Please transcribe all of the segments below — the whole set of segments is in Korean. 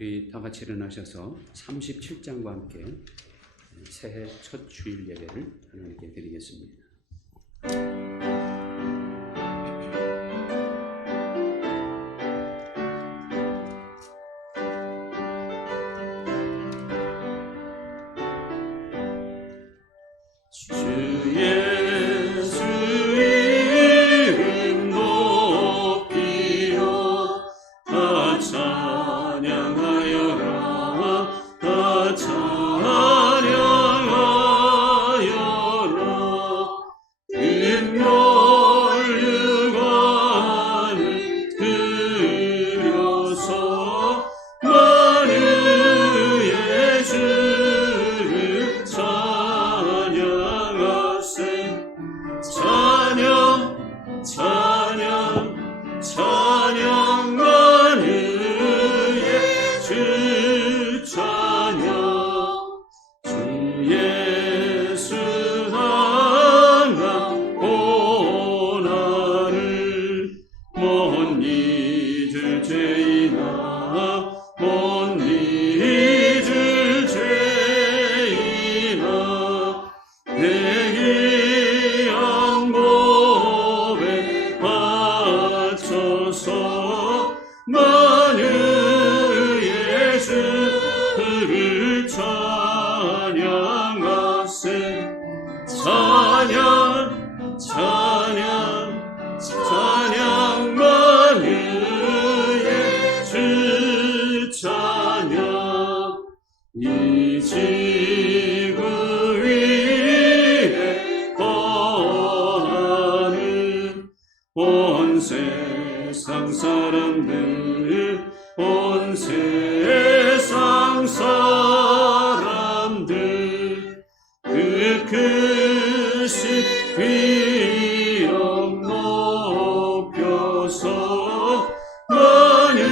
우리 다 같이 일어나셔서 37장과 함께 새해 첫 주일 예배를 하나님께 드리겠습니다. 이 지구 위에 거하는 온 세상 사람들, 온 세상 사람들, 그 크신 위엄 높여서 만유의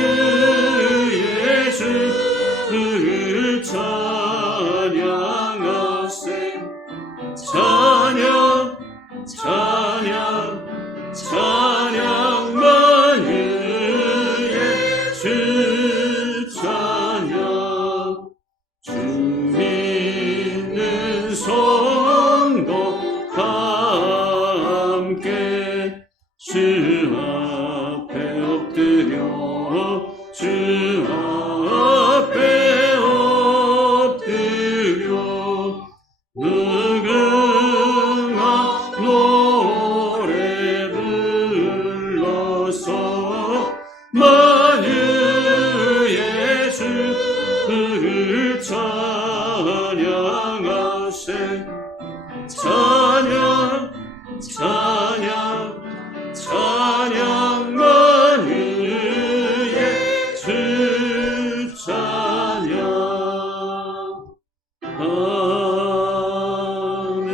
주를 찬양하세. 찬양 찬양 찬양 만유의 주 찬양. 주 믿는 성도 함께 주 앞에 엎드려 주 앞에 엎드려 무궁한 노래 불러서 만유의 주를 찬양하세. 찬양 찬양 찬양 만유의 주 찬양. 아멘.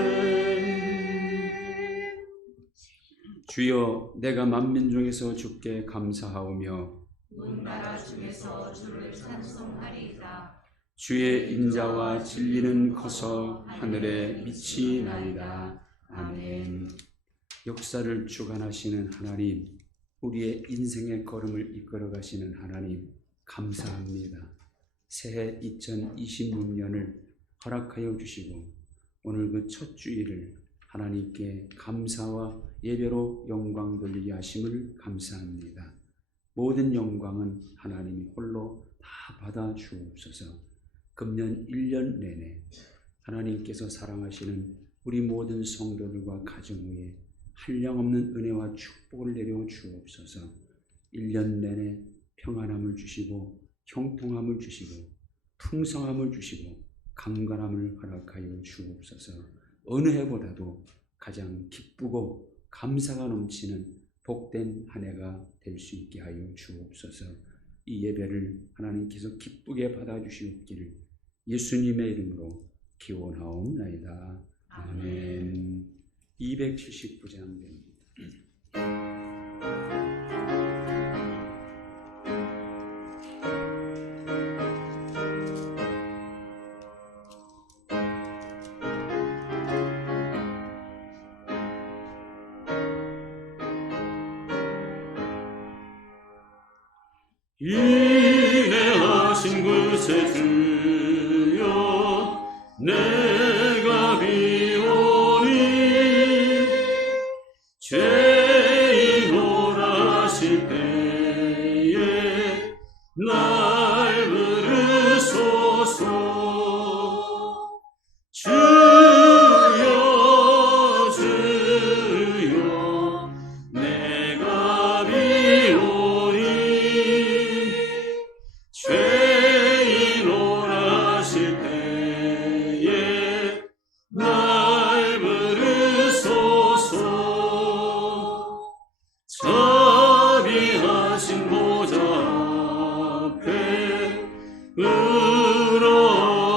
주여, 내가 만민 중에서 주께 감사하오며 온 나라 중에서 주를 찬송하리이다. 주의 인자와 진리는 커서 하늘에 빛이 나이다. 아멘. 역사를 주관하시는 하나님, 우리의 인생의 걸음을 이끌어 가시는 하나님, 감사합니다. 새해 2026년을 허락하여 주시고 오늘 그 첫 주일을 하나님께 감사와 예배로 영광 돌리게 하심을 감사합니다. 모든 영광은 하나님이 홀로 다 받아 주옵소서. 금년 1년 내내 하나님께서 사랑하시는 우리 모든 성도들과 가정 위에 한량없는 은혜와 축복을 내려 주옵소서. 1년 내내 평안함을 주시고 형통함을 주시고 풍성함을 주시고 강건함을 허락하여 주옵소서. 어느 해보다도 가장 기쁘고 감사가 넘치는 복된 한 해가 될 수 있게 하여 주옵소서. 이 예배를 하나님께서 기쁘게 받아주시옵기를 예수님의 이름으로 기원하옵나이다. 아멘. 279장 됩니다. 인내하신 주세 주여 내가 비오니 죄인 오라실 때에 날 부르소서 주여 주여 내가 비오니 죄인 오라실 때에 날 부르소서 자비하신 보좌 앞에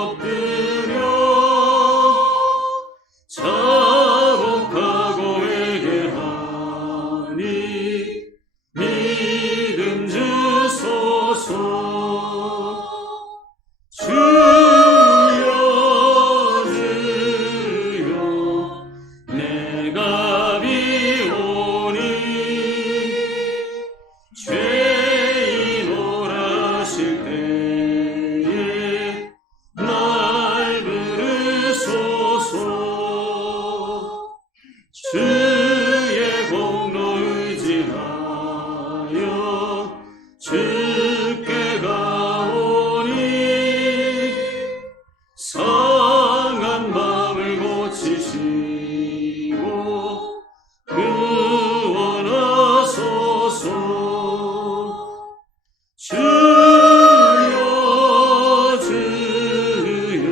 엎드려 자복하고 회개하니 믿음 주소서 주여 주여 내가 비오니 죄인 오라실 때에 날 부르소서 주의 공로 의지하여 주께 가오니 상한 마음을 고치시고 구원하소서 주여 주여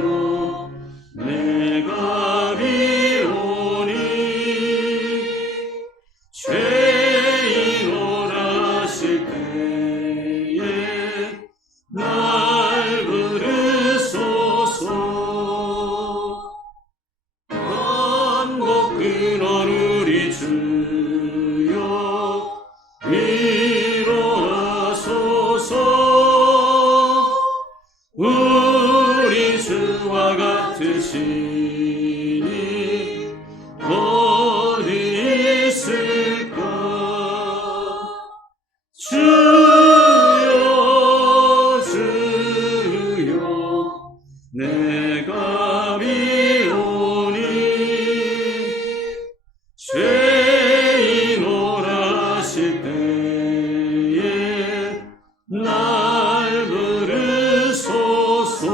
내가 비오니 죄인 오라실 때에 날 부르소서 반복 근원 우리 주여 위로하소서 우리 주와 같으시니 어디 있을까 주여 주여 내가 비오니 죄인 오라실 때에 날 부르소서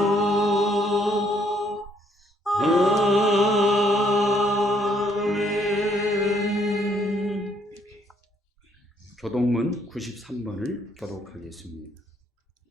아멘. 교독문 93번을 교독하겠습니다.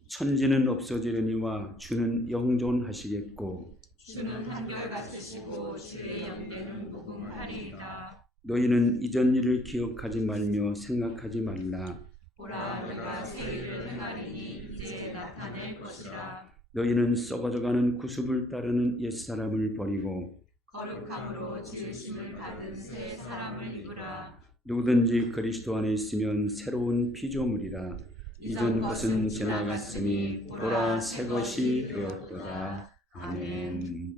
천지는 없어지려니와 주는 영존하시겠고 주는 한결같으시고 주의 연대는 무궁하리이다. 너희는 이전 일을 기억하지 말며 생각하지 말라. 보라 내가 새 일을 행하리니 이제 나타낼 것이라. 너희는 썩어져가는 구습을 따르는 옛사람을 버리고 거룩함으로 지으심을 받은 새 사람을 입으라. 누구든지 그리스도 안에 있으면 새로운 피조물이라. 이전 것은 지나갔으니 보라 새 것이 되었도다. 아멘.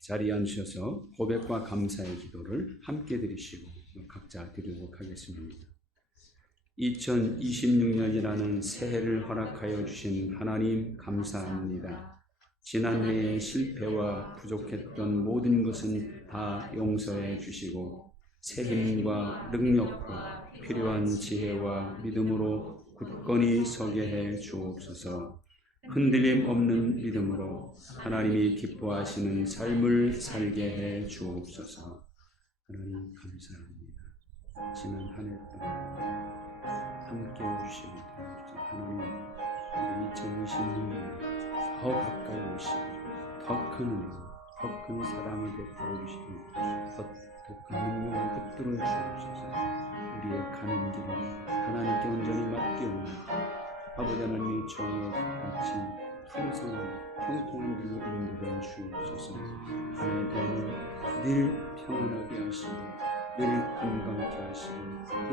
자리에 앉으셔서 고백과 감사의 기도를 함께 드리시고 각자 드리도록 하겠습니다. 2026년이라는 새해를 허락하여 주신 하나님 감사합니다. 지난해의 실패와 부족했던 모든 것은 다 용서해 주시고 새 힘과 능력과 필요한 지혜와 믿음으로 굳건히 서게 해 주옵소서. 흔들림 없는 믿음으로 하나님이 기뻐하시는 삶을 살게 해 주옵소서. 하나님 감사합니다. 지난 한 해 동안 함께 해주시고 하나님 2026년 더 가까이 오시고 더 큰 은혜, 더 큰 사랑을 베풀어 주시고 더 독한 능력을 붙들어 주옵소서. 우리의 가는 길을 하나님께 온전히 맡겨옵니다. 아버지 하나님의 정에 같이 풍성한 형통한 길로 인도해 주옵소서. 하나님 늘 평안하게 하시고 늘 건강케 하시고 늘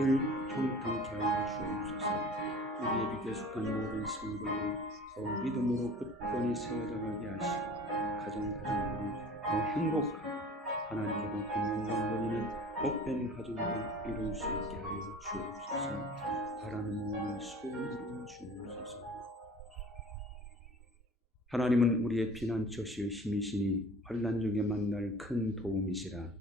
형통케 하여 주옵소서. 우리의 믿게 속한 모든 성도들이 더 믿음으로 굳건히 세워져가게 하시고 가정들이 더 행복하고 하나님께로 영광 돌리는 복된 가정을 이룰 수 있게 하여 주옵소서. 바라는 모든 소원 이루어 주옵소서. 하나님은 우리의 피난처시요 힘이시니 환난 중에 만날 큰 도움이시라.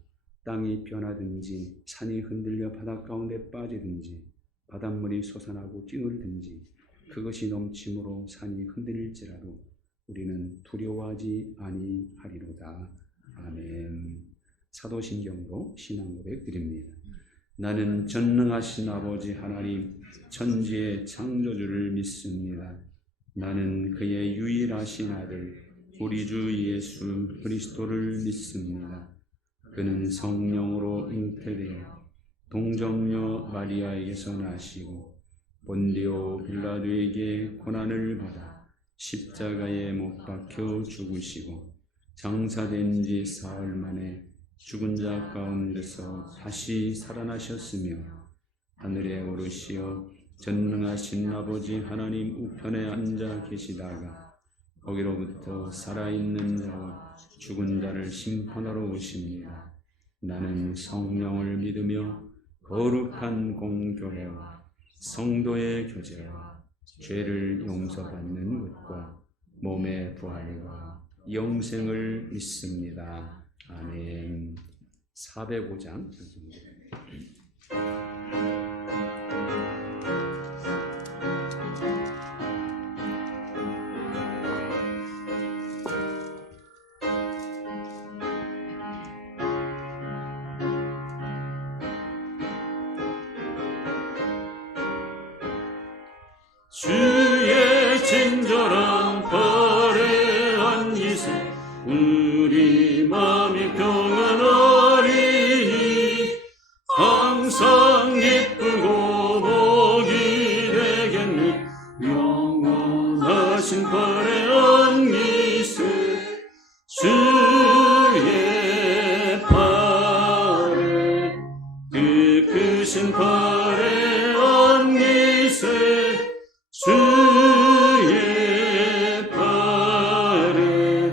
땅이 변하든지 산이 흔들려 바닷 가운데 빠지든지 바닷물이 솟아나고 찌들든지 그것이 넘침으로 산이 흔들릴지라도 우리는 두려워하지 아니하리로다. 아멘. 사도신경으로 신앙 고백 드립니다. 나는 전능하신 아버지 하나님 천지의 창조주를 믿습니다. 나는 그의 유일하신 아들 우리 주 예수 그리스도를 믿습니다. 그는 성령으로 잉태되어 동정녀 마리아에게서 나시고 본디오 빌라도에게 고난을 받아 십자가에 못 박혀 죽으시고 장사된 지 사흘 만에 죽은 자 가운데서 다시 살아나셨으며 하늘에 오르시어 전능하신 아버지 하나님 우편에 앉아 계시다가 거기로부터 살아있는 자와 죽은 자를 심판하러 오십니다. 나는 성령을 믿으며 거룩한 공교회와 성도의 교제와 죄를 용서받는 것과 몸의 부활과 영생을 믿습니다. 아멘. 405장 주의 친절한 발에 안기세 우리 마음이 평안하리. 항상 기쁘고 복이 되겠네. 영원하신 발에 안기세 주의 발에 그 크신 발에 안기세 주의 발에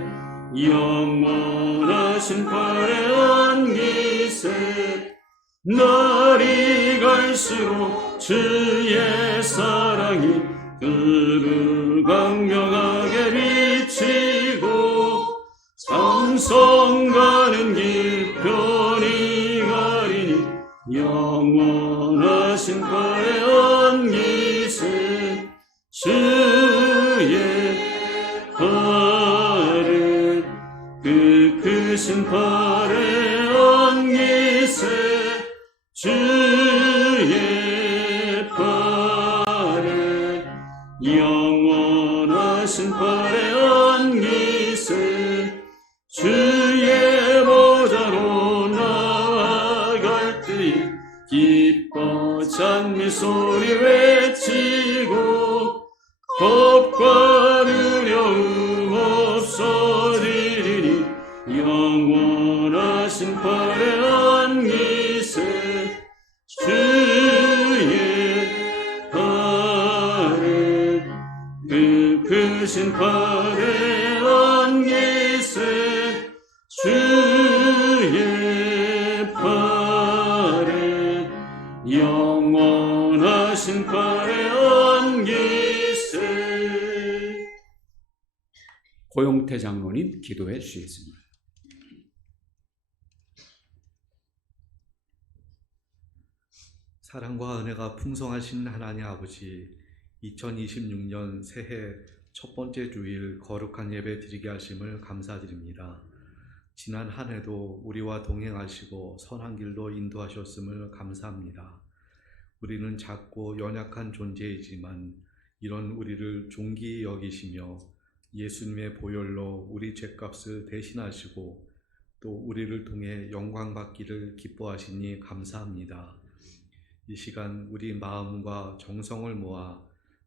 영원하신 발에 안기세. 날이 갈수록 주의 사랑이 그를 강력하게 비치고 삼성 가는 길 편히 가리니 영원하신 발에 안기세 주의 발에 그 크신 발에 안기세 주의 발에 영원하신 발에 안기세 주의 보좌로 나아갈 때에 기뻐 찬미 소리 외치고 겁과 두려움 없어지리니 영원하신 발에 안기세 주의 발에 그 크신 발에 안기세 주의 발에 영원하신 발에 안기세. 고용태 장로님 기도해 주시겠습니다. 사랑과 은혜가 풍성하신 하나님 아버지, 2026년 새해 첫 번째 주일 거룩한 예배 드리게 하심을 감사드립니다. 지난 한 해도 우리와 동행하시고 선한 길로 인도하셨음을 감사합니다. 우리는 작고 연약한 존재이지만 이런 우리를 존귀히 여기시며 예수님의 보혈로 우리 죄값을 대신하시고 또 우리를 통해 영광 받기를 기뻐하시니 감사합니다. 이 시간 우리 마음과 정성을 모아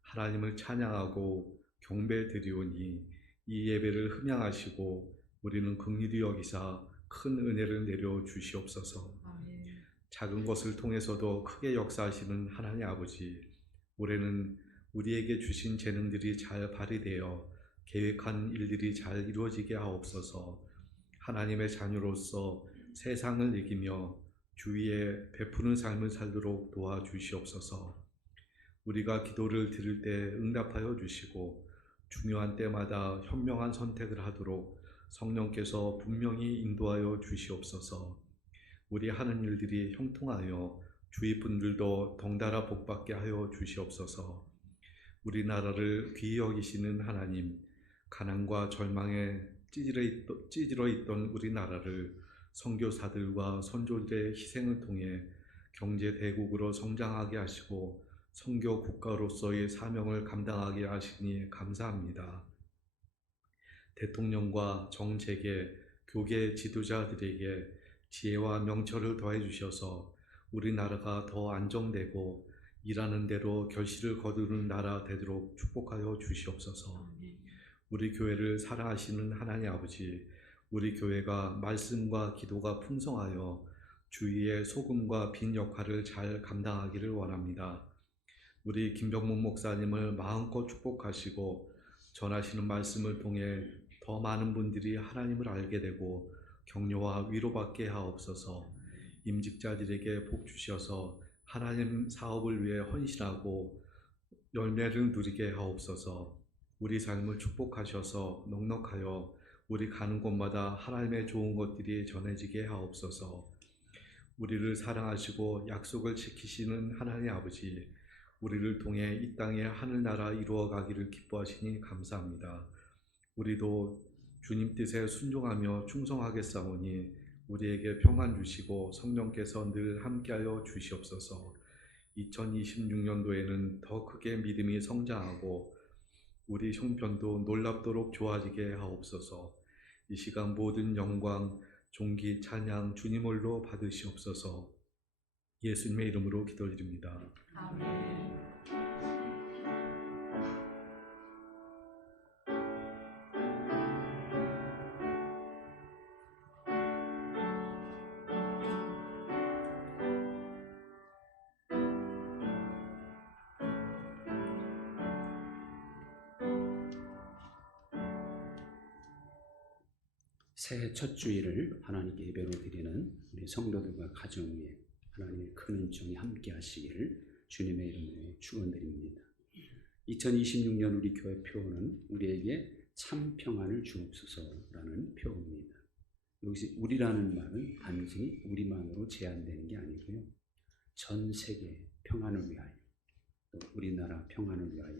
하나님을 찬양하고 경배드리오니 이 예배를 흠양하시고 우리는 긍휼히 여기사 큰 은혜를 내려 주시옵소서. 작은 것을 통해서도 크게 역사하시는 하나님 아버지, 올해는 우리에게 주신 재능들이 잘 발휘되어 계획한 일들이 잘 이루어지게 하옵소서. 하나님의 자녀로서 세상을 이기며 주위에 베푸는 삶을 살도록 도와주시옵소서. 우리가 기도를 드릴 때 응답하여 주시고 중요한 때마다 현명한 선택을 하도록 성령께서 분명히 인도하여 주시옵소서. 우리 하는 일들이 형통하여 주위 분들도 덩달아 복받게 하여 주시옵소서. 우리나라를 귀히 여기시는 하나님, 가난과 절망에 찌들어 있던 우리나라를 선교사들과 선조들의 희생을 통해 경제 대국으로 성장하게 하시고 선교 국가로서의 사명을 감당하게 하시니 감사합니다. 대통령과 정책의 교계 지도자들에게 지혜와 명철을 더해 주셔서 우리나라가 더 안정되고 일하는 대로 결실을 거두는 나라 되도록 축복하여 주시옵소서. 우리 교회를 사랑하시는 하나님 아버지, 우리 교회가 말씀과 기도가 풍성하여 주위의 소금과 빛 역할을 잘 감당하기를 원합니다. 우리 김병문 목사님을 마음껏 축복하시고 전하시는 말씀을 통해 더 많은 분들이 하나님을 알게 되고 격려와 위로받게 하옵소서. 임직자들에게 복 주셔서 하나님 사업을 위해 헌신하고 열매를 누리게 하옵소서. 우리 삶을 축복하셔서 넉넉하여 우리 가는 곳마다 하나님의 좋은 것들이 전해지게 하옵소서. 우리를 사랑하시고 약속을 지키시는 하나님 아버지, 우리를 통해 이 땅에 하늘나라 이루어가기를 기뻐하시니 감사합니다. 우리도 주님 뜻에 순종하며 충성하겠사오니 우리에게 평안 주시고 성령께서 늘 함께하여 주시옵소서. 2026년도에는 더 크게 믿음이 성장하고 우리 형편도 놀랍도록 좋아지게 하옵소서. 이 시간 모든 영광, 존귀, 찬양 주님 홀로 받으시옵소서. 예수님의 이름으로 기도드립니다. 아멘. 새해 첫 주일을 하나님께 예배로 드리는 우리 성도들과 가정 위에 하나님의 큰 은총이 함께 하시기를 주님의 이름으로 축원드립니다. 2026년 우리 교회 표어는 우리에게 참 평안을 주옵소서라는 표어입니다. 여기서 우리라는 말은 단순히 우리만으로 제한되는 게 아니고요. 전 세계 평안을 위하여, 또 우리나라 평안을 위하여,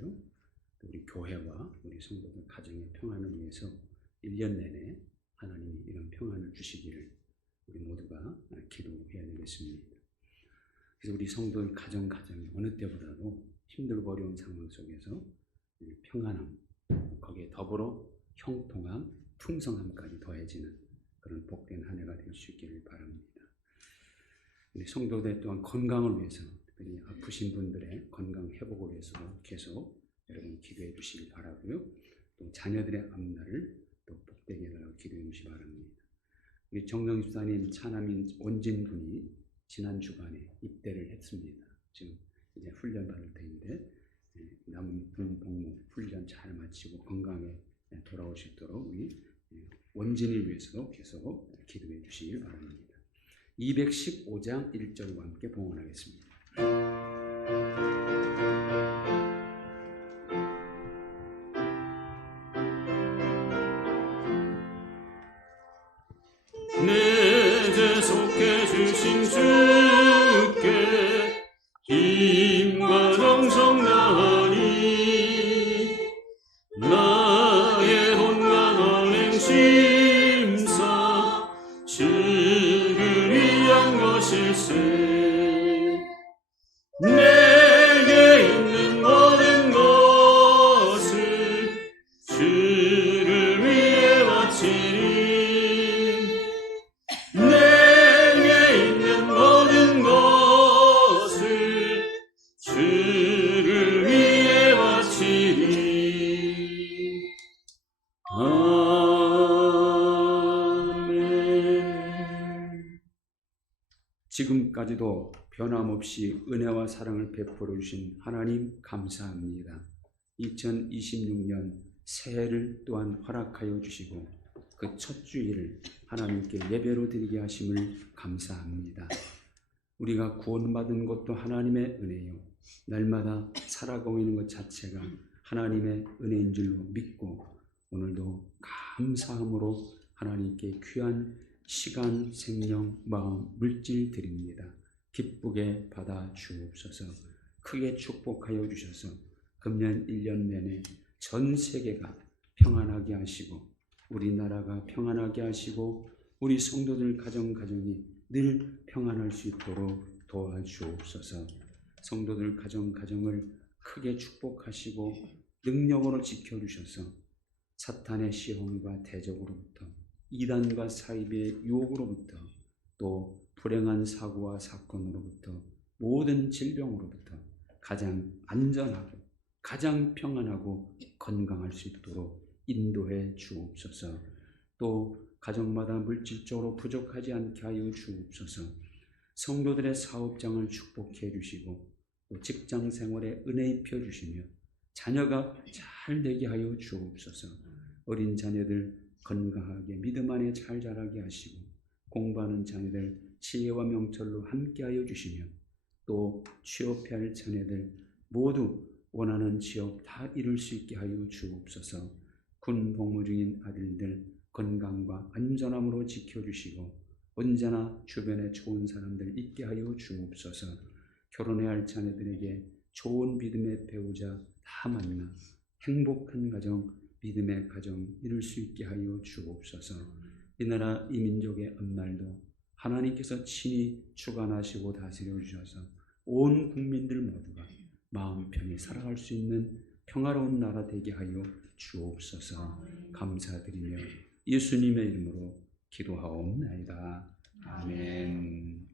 또 우리 교회와 우리 성도들 가정의 평안을 위해서 1년 내내 하나님이 이런 평안을 주시기를 우리 모두가 기도해야 되겠습니다. 그래서 우리 성도들 가정이 어느 때보다도 힘들고 어려운 상황 속에서 평안함, 거기에 더불어 형통함, 풍성함까지 더해지는 그런 복된 한 해가 될 수 있기를 바랍니다. 우리 성도들 또한 건강을 위해서, 특별히 아프신 분들의 건강 회복을 위해서도 계속 여러분 기도해 주시기 바라고요. 또 자녀들의 앞날을 또 복되게 해달라고 기도해 주시기 바랍니다. 우리 정정 집사님 차남인 원진 군이 지난 주간에 입대를 했습니다. 지금 이제 훈련 받을 때인데 남은 복무 훈련 잘 마치고 건강에 돌아올 수 있도록 우리 원진을 위해서도 계속 기도해 주시길 바랍니다. 215장 1절과 함께 봉헌하겠습니다. 내 죄 속해 주신 주께 힘과 정성 다하니 나의 혼과 언행 심사 주를 위한 것일세. 내게 있는 모든 것을 주를 위해 바치리. 내게 있는 모든 것을 주를 위해 바치리. 지금까지도 변함없이 은혜와 사랑을 베풀어 주신 하나님 감사합니다. 2026년 새해를 또한 허락하여 주시고 그 첫 주일을 하나님께 예배로 드리게 하심을 감사합니다. 우리가 구원받은 것도 하나님의 은혜요, 날마다 살아가고 있는 것 자체가 하나님의 은혜인 줄로 믿고 오늘도 감사함으로 하나님께 귀한 시간, 생명, 마음, 물질 드립니다. 기쁘게 받아 주옵소서. 크게 축복하여 주셔서 금년 1년 내내 전 세계가 평안하게 하시고 우리나라가 평안하게 하시고 우리 성도들 가정이 늘 평안할 수 있도록 도와주옵소서. 성도들 가정을 크게 축복하시고 능력으로 지켜주셔서 사탄의 시험과 대적으로부터 이단과 사이비의 유혹으로부터 또 불행한 사고와 사건으로부터 모든 질병으로부터 가장 안전하고 가장 평안하고 건강할 수 있도록 인도해 주옵소서. 또 가정마다 물질적으로 부족하지 않게 하여 주옵소서. 성도들의 사업장을 축복해 주시고 또 직장 생활에 은혜 입혀 주시며 자녀가 잘 되게 하여 주옵소서. 어린 자녀들 건강하게 믿음 안에 잘 자라게 하시고 공부하는 자녀들 지혜와 명철로 함께하여 주시며 또 취업해야 할 자녀들 모두 원하는 취업 다 이룰 수 있게 하여 주옵소서. 군 복무 중인 아들들 건강과 안전함으로 지켜주시고 언제나 주변에 좋은 사람들 있게 하여 주옵소서. 결혼해야 할 자녀들에게 좋은 믿음의 배우자 다 만나 행복한 가정, 믿음의 가정 이룰 수 있게 하여 주옵소서. 이 나라 이 민족의 앞날도 하나님께서 친히 주관하시고 다스려 주셔서 온 국민들 모두가 마음 편히 살아갈 수 있는 평화로운 나라 되게 하여 주옵소서. 감사드리며 예수님의 이름으로 기도하옵나이다. 아멘.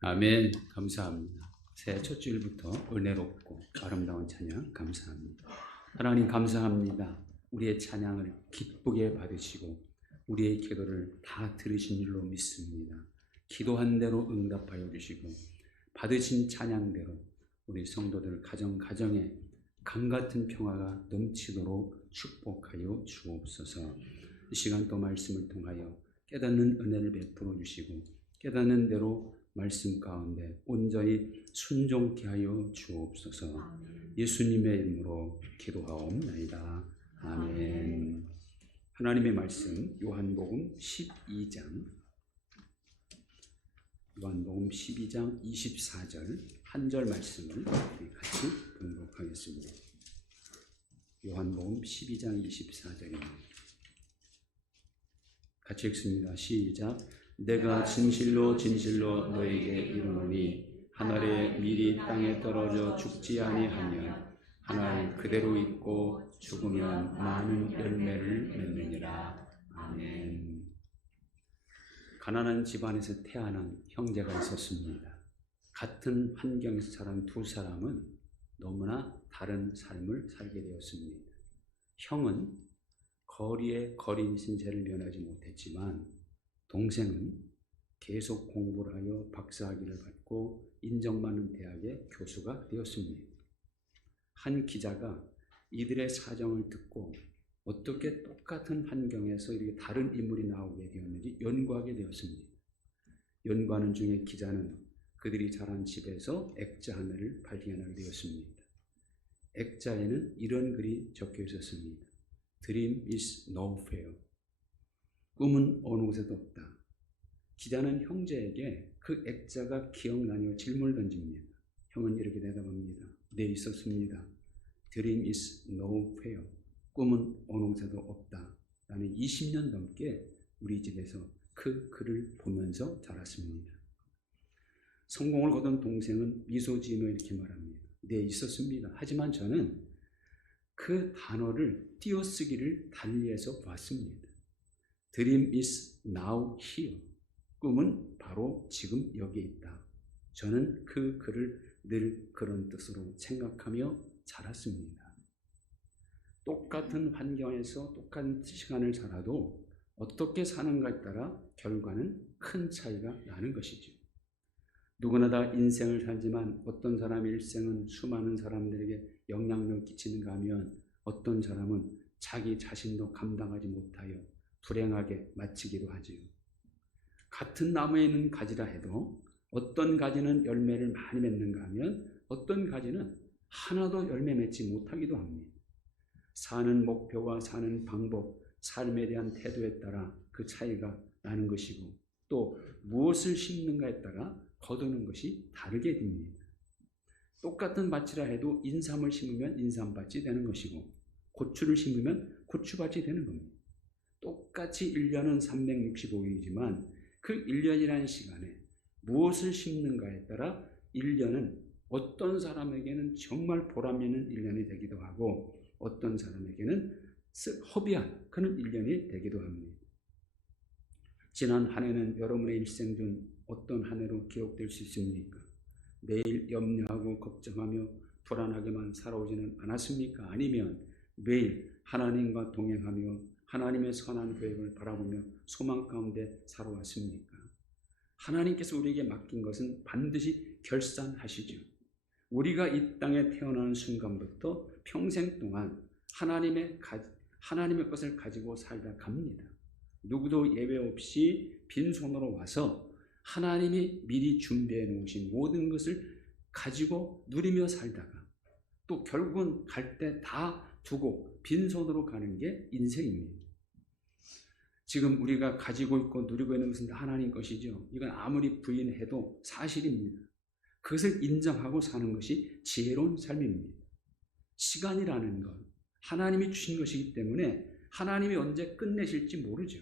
아멘. 감사합니다. 새해 첫 주일부터 은혜롭고 아름다운 찬양 감사합니다. 하나님 감사합니다. 우리의 찬양을 기쁘게 받으시고 우리의 기도를 다 들으신 줄로 믿습니다. 기도한 대로 응답하여 주시고 받으신 찬양대로 우리 성도들 가정에 강같은 평화가 넘치도록 축복하여 주옵소서. 이 시간 또 말씀을 통하여 깨닫는 은혜를 베풀어 주시고 깨닫는 대로 말씀 가운데 온전히 순종케 하여 주옵소서. 예수님의 이름으로 기도하옵나이다. 아멘. 하나님의 말씀 요한복음 12장 24절 한 절 말씀을 우리 같이 봉독하겠습니다. 요한복음 12장 24절입니다. 같이 읽습니다. 시작. 내가 진실로 너에게 이르노니 한 알에 밀이 땅에 떨어져 죽지 아니하면 한 알 그대로 있고 죽으면 많은 열매를 맺느니라. 아멘. 가난한 집안에서 태어난 형제가 있었습니다. 같은 환경에서 자란 두 사람은 너무나 다른 삶을 살게 되었습니다. 형은 거리에 거린신 죄를 면하지 못했지만 동생은 계속 공부를 하여 박사학위를 받고 인정받는 대학의 교수가 되었습니다. 한 기자가 이들의 사정을 듣고 어떻게 똑같은 환경에서 이렇게 다른 인물이 나오게 되었는지 연구하게 되었습니다. 연구하는 중에 기자는 그들이 자란 집에서 액자 하나를 발견하게 되었습니다. 액자에는 이런 글이 적혀 있었습니다. Dream is nowhere. 꿈은 어느 곳에도 없다. 기자는 형제에게 그 액자가 기억나냐고 질문을 던집니다. 형은 이렇게 대답합니다. 네, 있었습니다. Dream is nowhere. 꿈은 어느 곳에도 없다. 나는 20년 넘게 우리 집에서 그 글을 보면서 자랐습니다. 성공을 거둔 동생은 미소 지으며 이렇게 말합니다. 네, 있었습니다. 하지만 저는 그 단어를 띄어쓰기를 달리해서 봤습니다. Dream is now here. 꿈은 바로 지금 여기에 있다. 저는 그 글을 늘 그런 뜻으로 생각하며 자랐습니다. 똑같은 환경에서 똑같은 시간을 살아도 어떻게 사는가에 따라 결과는 큰 차이가 나는 것이죠. 누구나 다 인생을 살지만 어떤 사람의 일생은 수많은 사람들에게 영향력을 끼치는가 하면 어떤 사람은 자기 자신도 감당하지 못하여 불행하게 마치기도 하지요. 같은 나무에 있는 가지라 해도 어떤 가지는 열매를 많이 맺는가 하면 어떤 가지는 하나도 열매 맺지 못하기도 합니다. 사는 목표와 사는 방법, 삶에 대한 태도에 따라 그 차이가 나는 것이고 또 무엇을 심는가에 따라 거두는 것이 다르게 됩니다. 똑같은 밭이라 해도 인삼을 심으면 인삼밭이 되는 것이고 고추를 심으면 고추밭이 되는 겁니다. 똑같이 1년은 365일이지만 그 1년이라는 시간에 무엇을 심는가에 따라 1년은 어떤 사람에게는 정말 보람 있는 1년이 되기도 하고 어떤 사람에게는 허비한 그런 1년이 되기도 합니다. 지난 한 해는 여러분의 일생 중 어떤 한 해로 기억될 수 있습니까? 매일 염려하고 걱정하며 불안하게만 살아오지는 않았습니까? 아니면 매일 하나님과 동행하며 하나님의 선한 계획을 바라보며 소망 가운데 살아왔습니까? 하나님께서 우리에게 맡긴 것은 반드시 결산하시죠. 우리가 이 땅에 태어나는 순간부터 평생 동안 하나님의 것을 가지고 살다 갑니다. 누구도 예외 없이 빈손으로 와서 하나님이 미리 준비해 놓으신 모든 것을 가지고 누리며 살다가 또 결국은 갈 때 다 두고 빈손으로 가는 게 인생입니다. 지금 우리가 가지고 있고 누리고 있는 것은 다 하나님 것이죠. 이건 아무리 부인해도 사실입니다. 그것을 인정하고 사는 것이 지혜로운 삶입니다. 시간이라는 것, 하나님이 주신 것이기 때문에 하나님이 언제 끝내실지 모르죠.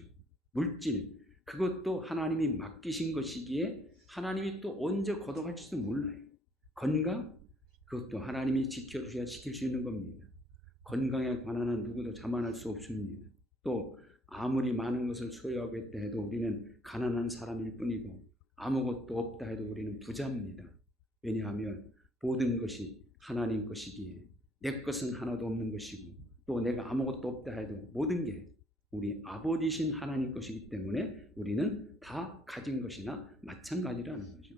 물질, 그것도 하나님이 맡기신 것이기에 하나님이 또 언제 걷어갈지도 몰라요. 건강, 그것도 하나님이 지켜주셔야 지킬 수 있는 겁니다. 건강에 관한 한 누구도 자만할 수 없습니다. 또 아무리 많은 것을 소유하고 있다 해도 우리는 가난한 사람일 뿐이고 아무것도 없다 해도 우리는 부자입니다. 왜냐하면 모든 것이 하나님 것이기에 내 것은 하나도 없는 것이고 또 내가 아무것도 없다 해도 모든 게 우리 아버지신 하나님 것이기 때문에 우리는 다 가진 것이나 마찬가지라는 거죠.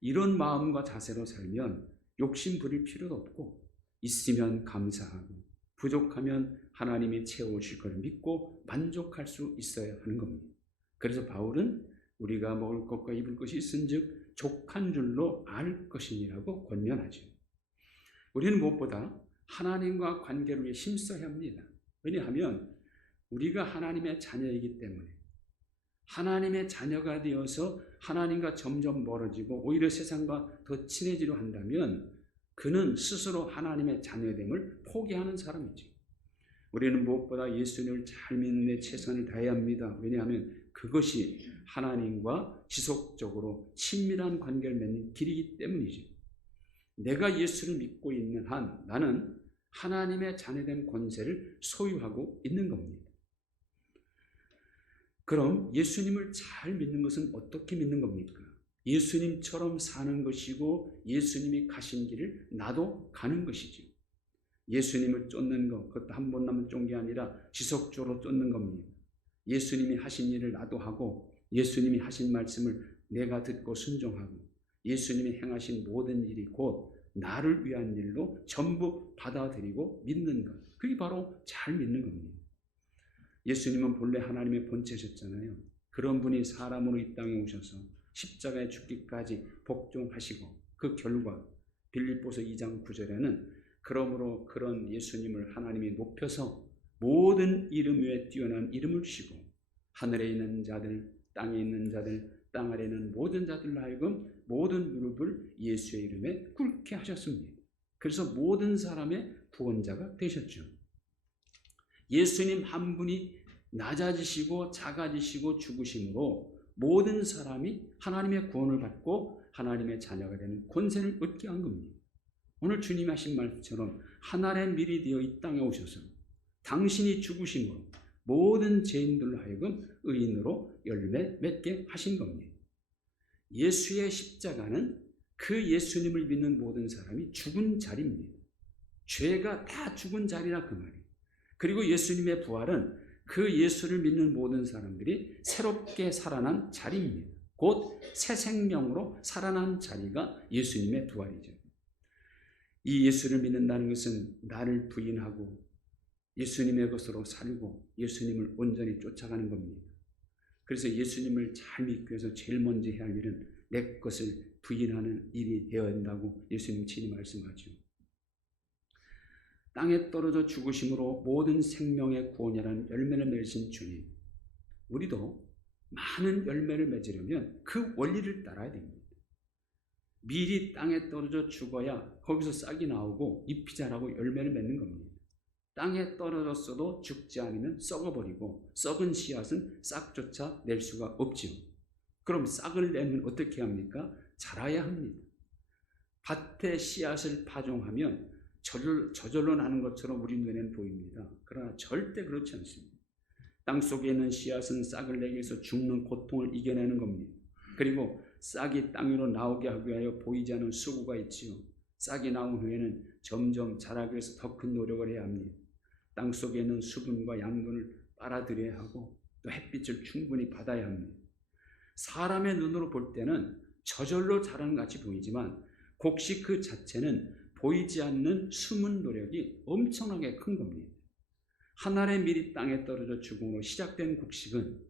이런 마음과 자세로 살면 욕심 부릴 필요도 없고 있으면 감사하고 부족하면 하나님이 채워주실 것을 믿고 만족할 수 있어야 하는 겁니다. 그래서 바울은 우리가 먹을 것과 입을 것이 있은즉 족한 줄로 알 것이니라고 권면하죠. 우리는 무엇보다 하나님과 관계를 위해 힘써야 합니다. 왜냐하면 우리가 하나님의 자녀이기 때문에 하나님의 자녀가 되어서 하나님과 점점 멀어지고 오히려 세상과 더 친해지려 한다면 그는 스스로 하나님의 자녀됨을 포기하는 사람이죠. 우리는 무엇보다 예수님을 잘 믿는 데 최선을 다해야 합니다. 왜냐하면 그것이 하나님과 지속적으로 친밀한 관계를 맺는 길이기 때문이죠. 내가 예수를 믿고 있는 한 나는 하나님의 자녀된 권세를 소유하고 있는 겁니다. 그럼 예수님을 잘 믿는 것은 어떻게 믿는 겁니까? 예수님처럼 사는 것이고 예수님이 가신 길을 나도 가는 것이죠. 예수님을 쫓는 것, 그것도 한 번 나면 쫓는 게 아니라 지속적으로 쫓는 겁니다. 예수님이 하신 일을 나도 하고 예수님이 하신 말씀을 내가 듣고 순종하고 예수님이 행하신 모든 일이 곧 나를 위한 일로 전부 받아들이고 믿는 것, 그게 바로 잘 믿는 겁니다. 예수님은 본래 하나님의 본체셨잖아요. 그런 분이 사람으로 이 땅에 오셔서 십자가에 죽기까지 복종하시고 그 결과 빌립보서 2장 9절에는 그러므로 그런 예수님을 하나님이 높여서 모든 이름 위에 뛰어난 이름을 주시고 하늘에 있는 자들, 땅에 있는 자들, 땅 아래 있는 모든 자들로 하여금 모든 무릎을 예수의 이름에 꿇게 하셨습니다. 그래서 모든 사람의 구원자가 되셨죠. 예수님 한 분이 낮아지시고 작아지시고 죽으심으로 모든 사람이 하나님의 구원을 받고 하나님의 자녀가 되는 권세를 얻게 한 겁니다. 오늘 주님이 하신 말처럼 하늘의 밀이 되어 이 땅에 오셔서 당신이 죽으심으로 모든 죄인들로 하여금 의인으로 열매 맺게 하신 겁니다. 예수의 십자가는 그 예수님을 믿는 모든 사람이 죽은 자리입니다. 죄가 다 죽은 자리라 그 말이에요. 그리고 예수님의 부활은 그 예수를 믿는 모든 사람들이 새롭게 살아난 자리입니다. 곧 새 생명으로 살아난 자리가 예수님의 부활이죠. 이 예수를 믿는다는 것은 나를 부인하고 예수님의 것으로 살고 예수님을 온전히 쫓아가는 겁니다. 그래서 예수님을 잘 믿기 위해서 제일 먼저 해야 할 일은 내 것을 부인하는 일이 되어야 한다고 예수님 친히 말씀하죠. 땅에 떨어져 죽으심으로 모든 생명의 구원이라는 열매를 맺으신 주님, 우리도 많은 열매를 맺으려면 그 원리를 따라야 됩니다. 밀이 땅에 떨어져 죽어야 거기서 싹이 나오고 잎이 자라고 열매를 맺는 겁니다. 땅에 떨어졌어도 죽지 않으면 썩어버리고 썩은 씨앗은 싹조차 낼 수가 없지요. 그럼 싹을 내면 어떻게 합니까? 자라야 합니다. 밭에 씨앗을 파종하면 저절로 나는 것처럼 우리 눈에는 보입니다. 그러나 절대 그렇지 않습니다. 땅속에 있는 씨앗은 싹을 내기 위해서 죽는 고통을 이겨내는 겁니다. 그리고 싹이 땅 위로 나오게 하기 위하여 보이지 않는 수고가 있지요. 싹이 나온 후에는 점점 자라기 위해서 더 큰 노력을 해야 합니다. 땅속에 있는 수분과 양분을 빨아들여야 하고 또 햇빛을 충분히 받아야 합니다. 사람의 눈으로 볼 때는 저절로 자라는 것 같이 보이지만 곡식 그 자체는 보이지 않는 숨은 노력이 엄청나게 큰 겁니다. 한 알의 밀이 땅에 떨어져 죽음으로 시작된 곡식은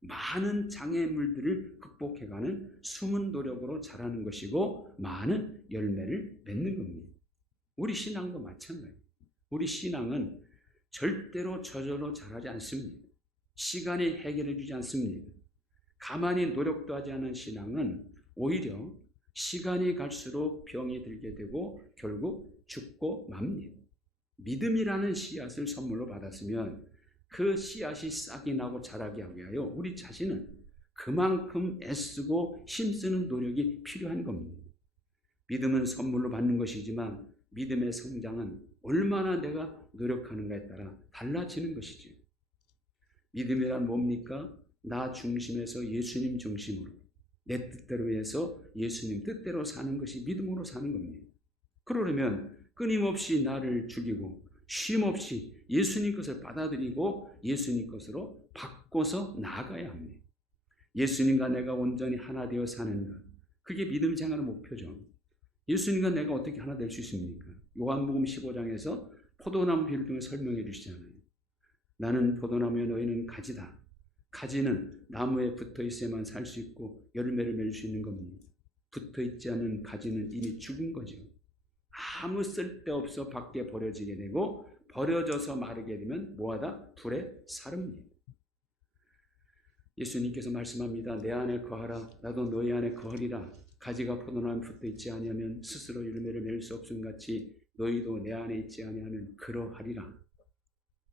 많은 장애물들을 극복해가는 숨은 노력으로 자라는 것이고 많은 열매를 맺는 겁니다. 우리 신앙도 마찬가지예요. 우리 신앙은 절대로 저절로 자라지 않습니다. 시간이 해결해 주지 않습니다. 가만히 노력도 하지 않은 신앙은 오히려 시간이 갈수록 병이 들게 되고 결국 죽고 맙니다. 믿음이라는 씨앗을 선물로 받았으면 그 씨앗이 싹이 나고 자라게 하기 위하여 우리 자신은 그만큼 애쓰고 힘쓰는 노력이 필요한 겁니다. 믿음은 선물로 받는 것이지만 믿음의 성장은 얼마나 내가 노력하는가에 따라 달라지는 것이죠. 믿음이란 뭡니까? 나 중심에서 예수님 중심으로 내 뜻대로 해서 예수님 뜻대로 사는 것이 믿음으로 사는 겁니다. 그러려면 끊임없이 나를 죽이고 쉼없이 예수님 것을 받아들이고 예수님 것으로 바꿔서 나아가야 합니다. 예수님과 내가 온전히 하나 되어 사는 것, 그게 믿음 생활의 목표죠. 예수님과 내가 어떻게 하나 될 수 있습니까? 요한복음 15장에서 포도나무 비유를 통해 설명해 주시잖아요. 나는 포도나무에 너희는 가지다. 가지는 나무에 붙어 있어야만 살 수 있고 열매를 맺을 수 있는 겁니다. 붙어 있지 않은 가지는 이미 죽은 거죠. 아무 쓸데없어 밖에 버려지게 되고 버려져서 마르게 되면 뭐하다? 불에 사릅니다. 예수님께서 말씀합니다. 내 안에 거하라. 나도 너희 안에 거하리라. 가지가 포도나무에 붙어 있지 아니하면 스스로 열매를 맺을 수 없음 같이 너희도 내 안에 있지 아니하면 그러하리라.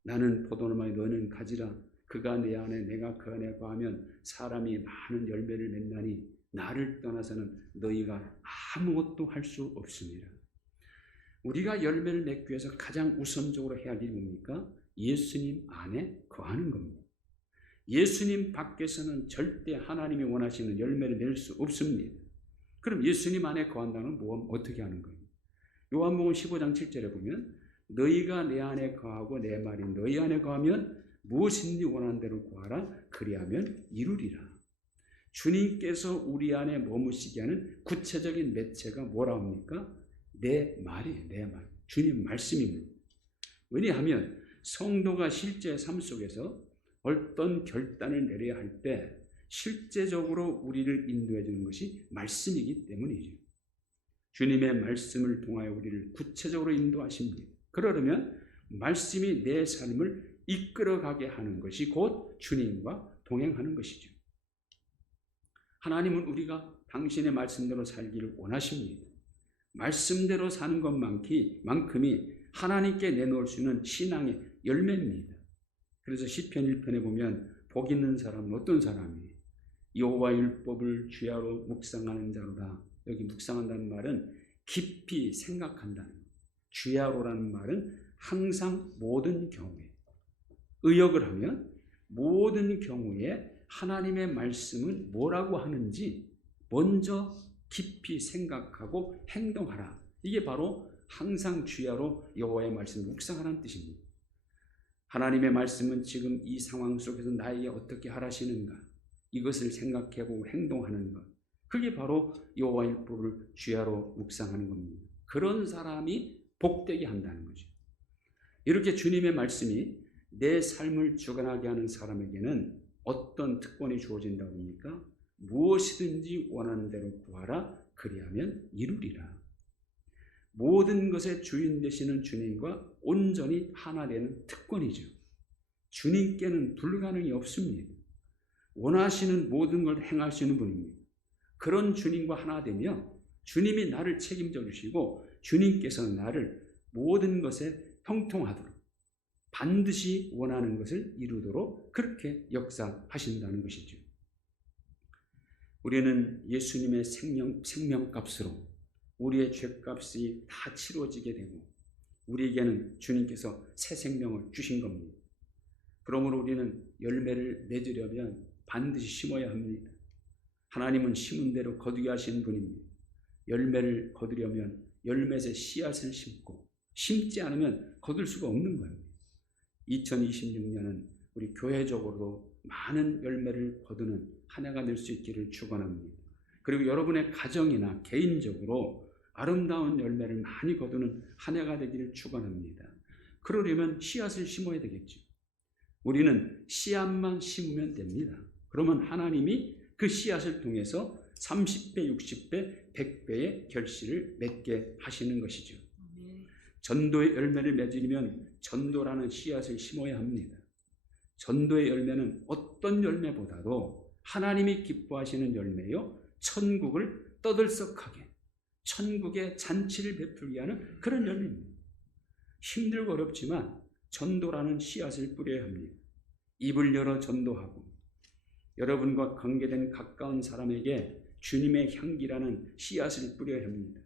나는 포도나무에 너는 가지라. 그가 내 안에 내가 그 안에 거하면 사람이 많은 열매를 맺나니 나를 떠나서는 너희가 아무것도 할 수 없습니다. 우리가 열매를 맺기 위해서 가장 우선적으로 해야 할 일이 뭡니까? 예수님 안에 거하는 겁니다. 예수님 밖에서는 절대 하나님이 원하시는 열매를 낼 수 없습니다. 그럼 예수님 안에 거한다는 건 어떻게 하는 거예요? 요한복음 15장 7절에 보면 너희가 내 안에 거하고 내 말이 너희 안에 거하면 무엇인지 원하는 대로 구하라. 그리하면 이루리라. 주님께서 우리 안에 머무시게 하는 구체적인 매체가 뭐라 합니까? 내 말이에요. 내 말. 주님 말씀입니다. 왜냐하면 성도가 실제 삶 속에서 어떤 결단을 내려야 할 때 실제적으로 우리를 인도해 주는 것이 말씀이기 때문이죠. 주님의 말씀을 통하여 우리를 구체적으로 인도하십니다. 그러려면 말씀이 내 삶을 이끌어가게 하는 것이 곧 주님과 동행하는 것이죠. 하나님은 우리가 당신의 말씀대로 살기를 원하십니다. 말씀대로 사는 것만큼이 하나님께 내놓을 수 있는 신앙의 열매입니다. 그래서 시편 1편에 보면 복 있는 사람은 어떤 사람이에요? 여호와 율법을 주야로 묵상하는 자로다. 여기 묵상한다는 말은 깊이 생각한다는 거예요. 주야로라는 말은 항상 모든 경우에 의역을 하면 모든 경우에 하나님의 말씀은 뭐라고 하는지 먼저 깊이 생각하고 행동하라. 이게 바로 항상 주야로 여호와의 말씀을 묵상하라는 뜻입니다. 하나님의 말씀은 지금 이 상황 속에서 나에게 어떻게 하라시는가 이것을 생각해보고 행동하는 것, 그게 바로 여호와의 율법을 주야로 묵상하는 겁니다. 그런 사람이 복되게 한다는 거죠. 이렇게 주님의 말씀이 내 삶을 주관하게 하는 사람에게는 어떤 특권이 주어진다고 합니까? 무엇이든지 원하는 대로 구하라. 그리하면 이루리라. 모든 것의 주인 되시는 주님과 온전히 하나 되는 특권이죠. 주님께는 불가능이 없습니다. 원하시는 모든 걸 행할 수 있는 분입니다. 그런 주님과 하나 되며 주님이 나를 책임져 주시고 주님께서는 나를 모든 것에 형통하도록 반드시 원하는 것을 이루도록 그렇게 역사하신다는 것이죠. 우리는 예수님의 생명값으로 우리의 죄값이 다 치러지게 되고 우리에게는 주님께서 새 생명을 주신 겁니다. 그러므로 우리는 열매를 맺으려면 반드시 심어야 합니다. 하나님은 심은 대로 거두게 하시는 분입니다. 열매를 거두려면 열매에 씨앗을 심고 심지 않으면 거둘 수가 없는 거예요. 2026년은 우리 교회적으로도 많은 열매를 거두는 한 해가 될 수 있기를 축원합니다. 그리고 여러분의 가정이나 개인적으로 아름다운 열매를 많이 거두는 한 해가 되기를 축원합니다. 그러려면 씨앗을 심어야 되겠죠. 우리는 씨앗만 심으면 됩니다. 그러면 하나님이 그 씨앗을 통해서 30배, 60배, 100배의 결실을 맺게 하시는 것이죠. 전도의 열매를 맺으려면 전도라는 씨앗을 심어야 합니다. 전도의 열매는 어떤 열매보다도 하나님이 기뻐하시는 열매요, 천국을 떠들썩하게 천국의 잔치를 베풀게 하는 그런 열매입니다. 힘들고 어렵지만 전도라는 씨앗을 뿌려야 합니다. 입을 열어 전도하고 여러분과 관계된 가까운 사람에게 주님의 향기라는 씨앗을 뿌려야 합니다.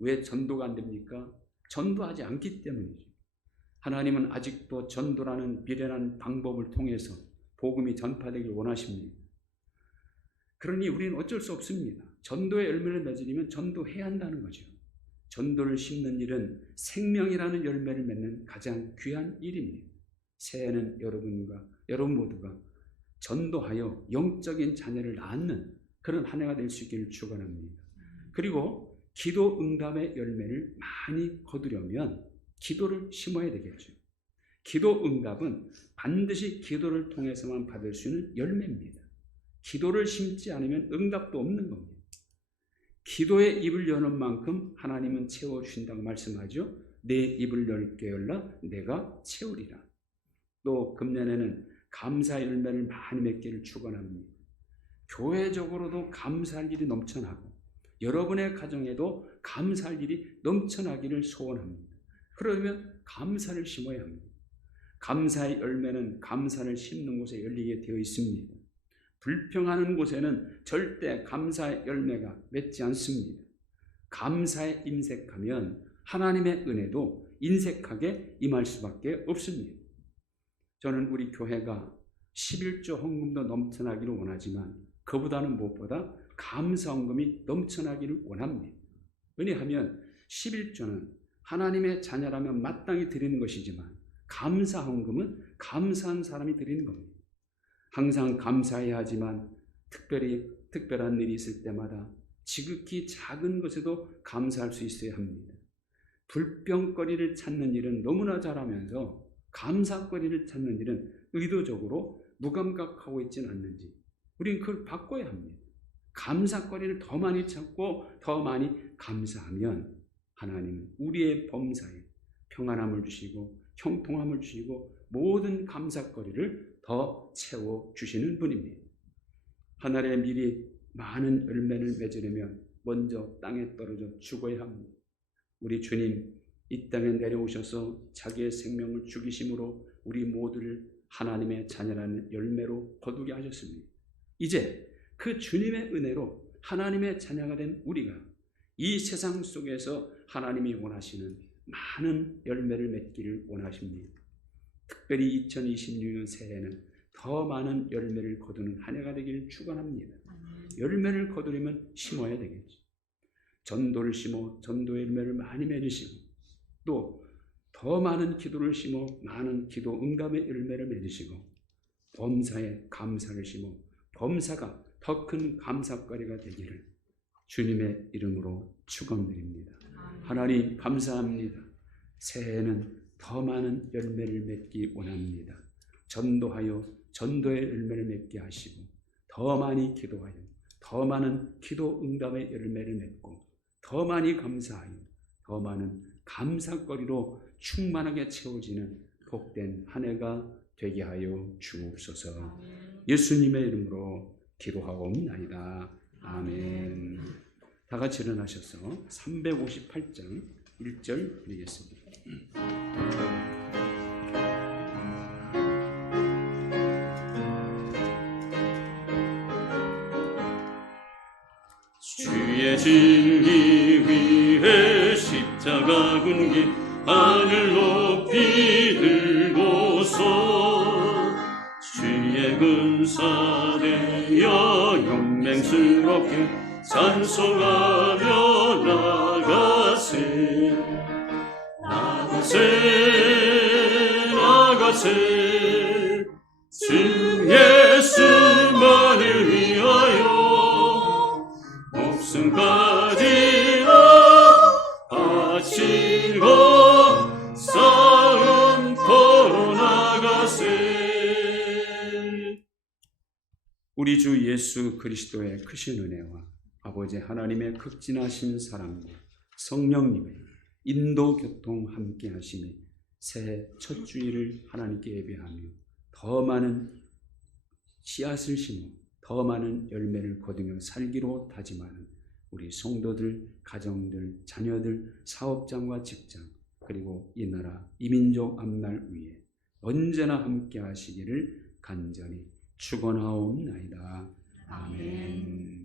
왜 전도가 안 됩니까? 전도하지 않기 때문이죠. 하나님은 아직도 전도라는 미련한 방법을 통해서 복음이 전파되길 원하십니다. 그러니 우리는 어쩔 수 없습니다. 전도의 열매를 맺으려면 전도해야 한다는 거죠. 전도를 심는 일은 생명이라는 열매를 맺는 가장 귀한 일입니다. 새해에는 여러분 모두가 전도하여 영적인 자녀를 낳는 그런 한 해가 될 수 있기를 축원합니다. 그리고 기도 응답의 열매를 많이 거두려면 기도를 심어야 되겠죠. 기도 응답은 반드시 기도를 통해서만 받을 수 있는 열매입니다. 기도를 심지 않으면 응답도 없는 겁니다. 기도의 입을 여는 만큼 하나님은 채워주신다고 말씀하죠. 내 입을 넓게 열라 내가 채우리라. 또 금년에는 감사 열매를 많이 맺기를 축원합니다. 교회적으로도 감사할 일이 넘쳐나고 여러분의 가정에도 감사할 일이 넘쳐나기를 소원합니다. 그러면 감사를 심어야 합니다. 감사의 열매는 감사를 심는 곳에 열리게 되어 있습니다. 불평하는 곳에는 절대 감사의 열매가 맺지 않습니다. 감사에 인색하면 하나님의 은혜도 인색하게 임할 수밖에 없습니다. 저는 우리 교회가 11조 헌금도 넘쳐나기를 원하지만 그보다는 무엇보다 감사 헌금이 넘쳐나기를 원합니다. 왜냐하면 11조는 하나님의 자녀라면 마땅히 드리는 것이지만 감사 헌금은 감사한 사람이 드리는 겁니다. 항상 감사해야 하지만 특별한 일이 있을 때마다 지극히 작은 것에도 감사할 수 있어야 합니다. 불평거리를 찾는 일은 너무나 잘하면서 감사거리를 찾는 일은 의도적으로 무감각하고 있지는 않는지 우리는 그걸 바꿔야 합니다. 감사거리를 더 많이 찾고 더 많이 감사하면 하나님은 우리의 범사에 평안함을 주시고 형통함을 주시고 모든 감사거리를 더 채워주시는 분입니다. 하늘에 미리 많은 열매를 맺으려면 먼저 땅에 떨어져 죽어야 합니다. 우리 주님 이 땅에 내려오셔서 자기의 생명을 죽이심으로 우리 모두를 하나님의 자녀라는 열매로 거두게 하셨습니다. 이제 그 주님의 은혜로 하나님의 자녀가 된 우리가 이 세상 속에서 하나님이 원하시는 많은 열매를 맺기를 원하십니다. 특별히 2026년 새해에는 더 많은 열매를 거두는 한 해가 되기를 축원합니다. 열매를 거두려면 심어야 되겠죠. 전도를 심어 전도의 열매를 많이 맺으시고 또 더 많은 기도를 심어 많은 기도 응답의 열매를 맺으시고 범사에 감사를 심어 범사가 더 큰 감사거리가 되기를 주님의 이름으로 축원드립니다. 하나님 감사합니다. 새해에는 더 많은 열매를 맺기 원합니다. 전도하여 전도의 열매를 맺게 하시고 더 많이 기도하여 더 많은 기도 응답의 열매를 맺고 더 많이 감사하여 더 많은 감사거리로 충만하게 채워지는 복된 한 해가 되게 하여 주옵소서. 예수님의 이름으로 기도하옵나이다. 아멘. 다 같이 일어나셔서 358장 1절 드리겠습니다. 주의 진리 위에 십자가 군기 하늘 높이 들고서 주의 근사 되어 용맹스럽게 찬송하며 나가세 주 예수만을 위하여 목숨까지나 바치고 싸움 걸어나가세. 우리 주 예수 그리스도의 크신 은혜와 아버지 하나님의 극진하신 사랑과 성령님의 인도 교통 함께 하심이 새해 첫 주일을 하나님께 예배하며 더 많은 씨앗을 심어 더 많은 열매를 거두며 살기로 다짐하는 우리 성도들, 가정들, 자녀들, 사업장과 직장 그리고 이 나라 이민족 앞날 위에 언제나 함께 하시기를 간절히 축원하옵나이다. 아멘.